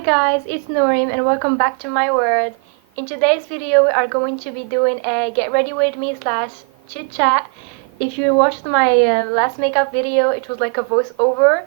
Hi guys, it's Nourim and welcome back to my world. In today's video we are going to be doing a get ready with me / chit chat. If you watched my last makeup video, it was like a voiceover,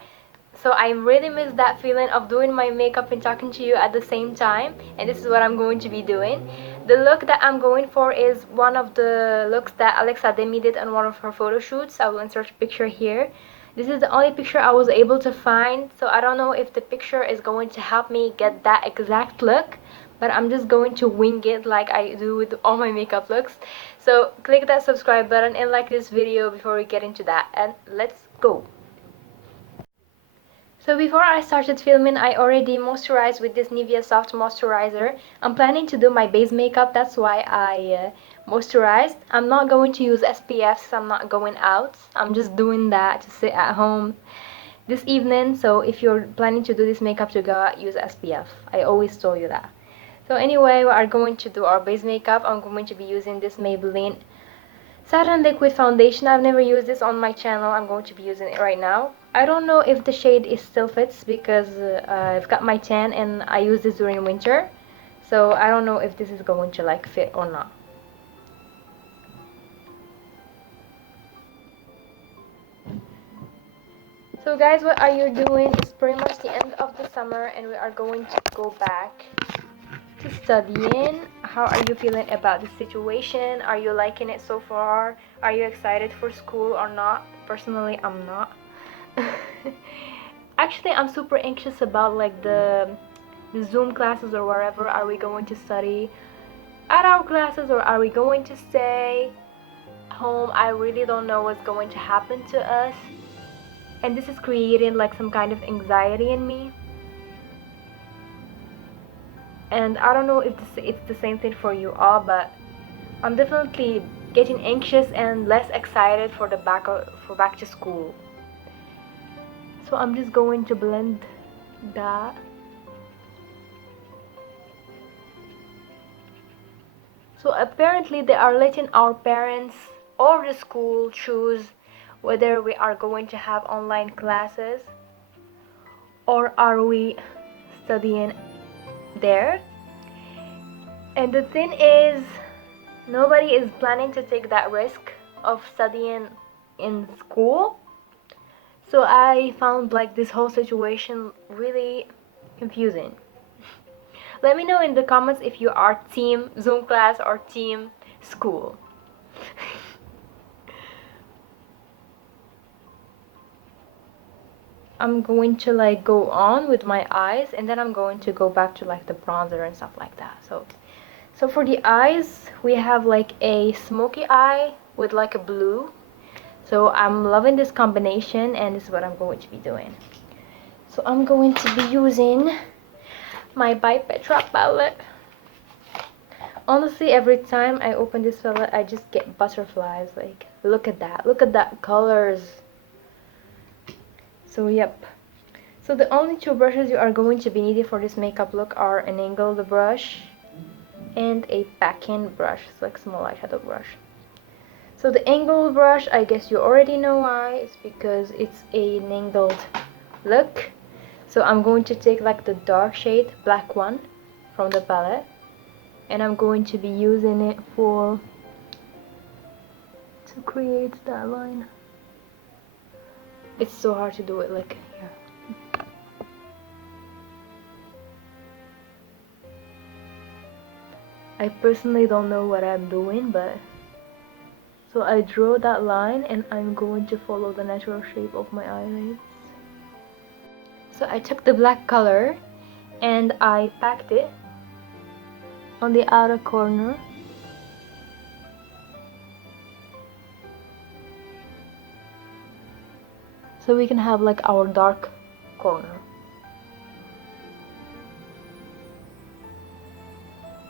so I really miss that feeling of doing my makeup and talking to you at the same time, and this is what I'm going to be doing. The look that I'm going for is one of the looks that Alexa Demi did on one of her photo shoots. I will insert a picture here. This is the only picture I was able to find, so I don't know if the picture is going to help me get that exact look, but I'm just going to wing it like I do with all my makeup looks. So click that subscribe button and like this video before we get into that, and let's go. So before I started filming, I already moisturized with this Nivea Soft Moisturizer. I'm planning to do my base makeup, that's why I moisturized. I'm not going to use SPF since I'm not going out. I'm just doing that to sit at home this evening. So if you're planning to do this makeup to go out, use SPF. I always told you that. So anyway, we are going to do our base makeup. I'm going to be using this Maybelline Satin Liquid Foundation. I've never used this on my channel. I'm going to be using it right now. I don't know if the shade is still fits because I've got my tan and I use this during winter. So I don't know if this is going to like fit or not. So guys, what are you doing? It's pretty much the end of the summer and we are going to go back to studying. How are you feeling about the situation? Are you liking it so far? Are you excited for school or not? Personally, I'm not. Actually, I'm super anxious about like the Zoom classes or wherever. Are we going to study at our classes or are we going to stay home? I really don't know what's going to happen to us, and this is creating like some kind of anxiety in me. And I don't know if it's the same thing for you all, but I'm definitely getting anxious and less excited for the back to school. So I'm just going to blend that. So apparently they are letting our parents or the school choose whether we are going to have online classes or are we studying there. And the thing is, nobody is planning to take that risk of studying in school. So I found like this whole situation really confusing. Let me know in the comments if you are team Zoom class or team school. I'm going to like go on with my eyes and then I'm going to go back to like the bronzer and stuff like that. So for the eyes, we have like a smoky eye with like a blue. So I'm loving this combination and this is what I'm going to be doing. So I'm going to be using my by Petra palette. Honestly, every time I open this palette, I just get butterflies. Like, look at that colors. So yep. So the only two brushes you are going to be needing for this makeup look are an angled brush and a packing brush. It's like small eyeshadow brush. So the angled brush, I guess you already know why. It's because it's an angled look. So I'm going to take like the dark shade, black one, from the palette, and I'm going to be using it to create that line. It's so hard to do it like here. I personally don't know what I'm doing, but so I draw that line and I'm going to follow the natural shape of my eyelids. So I took the black color and I packed it on the outer corner. So we can have like our dark corner.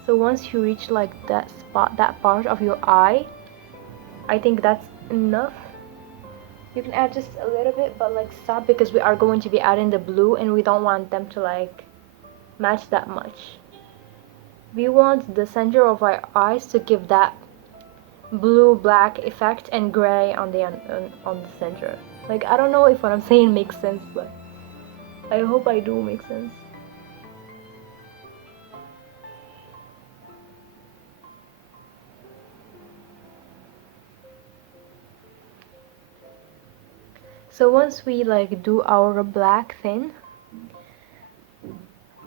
So once you reach like that spot, that part of your eye, I think that's enough. You can add just a little bit, but like stop, because we are going to be adding the blue and we don't want them to like match that much. We want the center of our eyes to give that blue black effect and gray on the center. Like, I don't know if what I'm saying makes sense, but I hope I do make sense. So once we like do our black thing,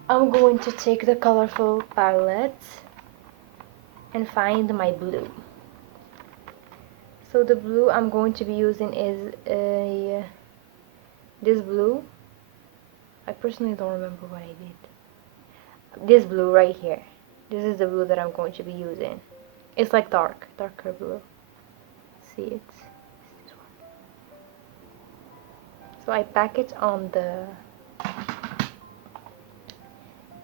I'm going to take the colorful palette and find my blue. So the blue I'm going to be using is this blue. I personally don't remember what I did. This blue right here. This is the blue that I'm going to be using. It's like darker blue. See it? This one. So I pack it on the,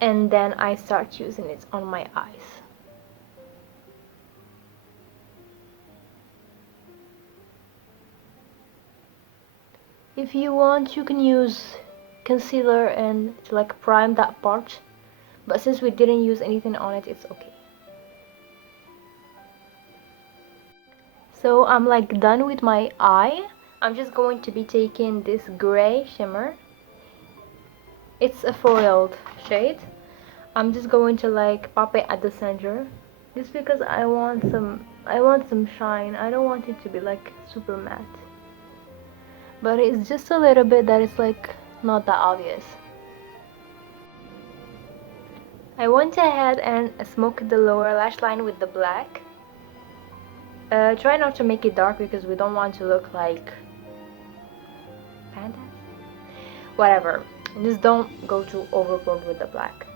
and then I start using it on my eyes. If you want, you can use concealer and to like prime that part, but since we didn't use anything on it, it's okay. So I'm like done with my eye. I'm just going to be taking this gray shimmer. It's a foiled shade. I'm just going to like pop it at the center, just because I want some shine. I don't want it to be like super matte, but it's just a little bit that it's like not that obvious. I went ahead and smoked the lower lash line with the black. Try not to make it dark because we don't want to look like pandas. Whatever, just don't go too overboard with the black.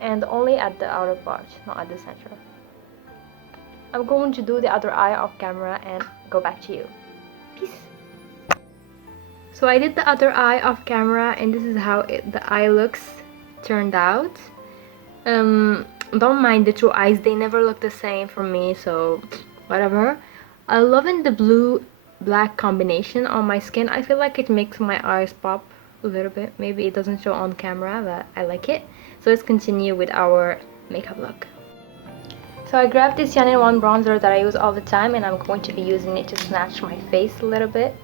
And only at the outer part, not at the center. I'm going to do the other eye off camera and go back to you. Peace. So I did the other eye off camera and this is how the eye looks turned out. Don't mind the two eyes, they never look the same for me, so whatever. I'm loving the blue black combination on my skin. I feel like it makes my eyes pop a little bit. Maybe it doesn't show on camera, but I like it. So let's continue with our makeup look. So I grabbed this YAN&ONE Bronzer that I use all the time, and I'm going to be using it to snatch my face a little bit.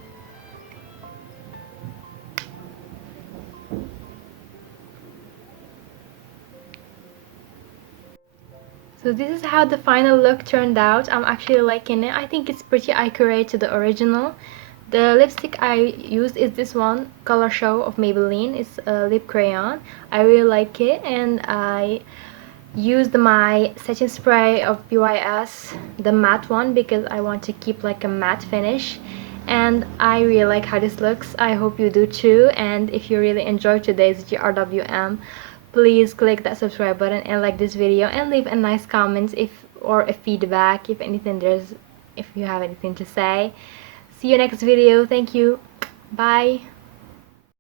So this is how the final look turned out. I'm actually liking it. I think it's pretty accurate to the original. The lipstick I used is this one, Color Show of Maybelline. It's a lip crayon. I really like it, and I used my setting spray of BYS, the matte one, because I want to keep like a matte finish, and I really like how this looks. I hope you do too, and if you really enjoyed today's GRWM, please click that subscribe button and like this video and leave a nice comment or a feedback if you have anything to say. See you next video. Thank you. Bye.